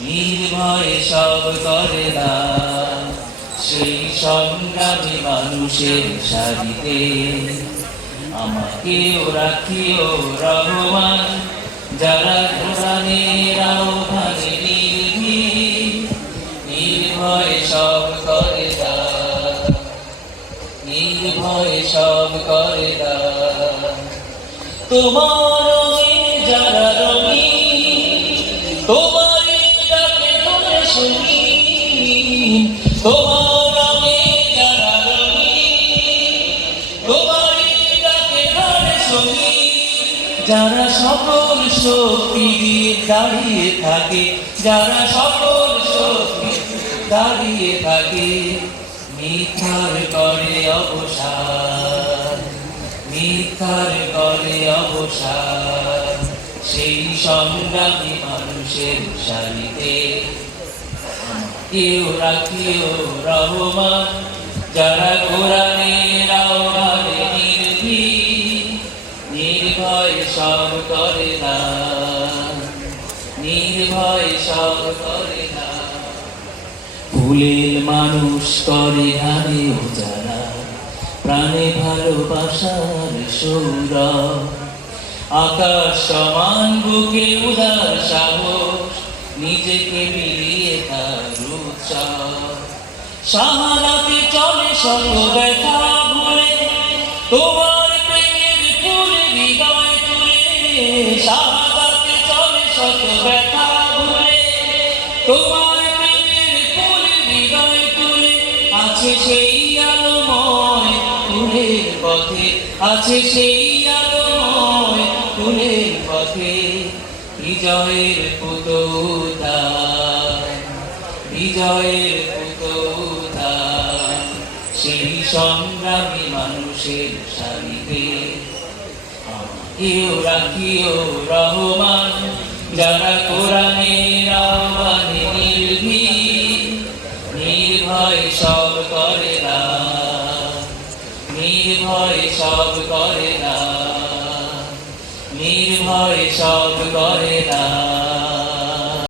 নির্ভয়ে সব করে সেই সংগ্রামী মানুষের সারিতে রাখিও রহমান। যারা কোরআনের আহ্বানে নির্ভয়ে সব করে নির্ভয়ে সব করে তোমার যারা যারা সকল শক্তি দিয়ে দাঁড়িয়ে থাকে, যারা সকল শক্তি দাঁড়িয়ে থাকে মিথ্যার করে অবসান মিথ্যার করে অবসান। সেই সংগ্রামী মানুষের সারিতে কেউ নির্ভয় নির্ভয় ফুলের মানুষ করে হারে যারা। প্রাণে ভালোবাসার সৌর আকাশ সমান বুকে উদার সাহস, নিজেকে শাহাদাতে চলে সর্ব ব্যথা ভুলে তোমার প্রেমের ফুলে হৃদয় তুলে। শাহাদাতে চলে শত ব্যথা ভুলে তোমার প্রেমের ফুলে হৃদয় তুলে। আছে সেই আলোময় ফুলের পথে, আছে সেই আলোময় ফুলের পথে। বিজয়ের পুতৌতা বিজয়ের পুতৌতা সেই সংগ্রামী মানুষের সারিতে। কেউ রাখিও রহমান, যারা কোরআনের আহ্বানে নির্ভীক, নির্ভয় সব করে না, নির্ভয় সব করে না, নির্ভয় সব করে না।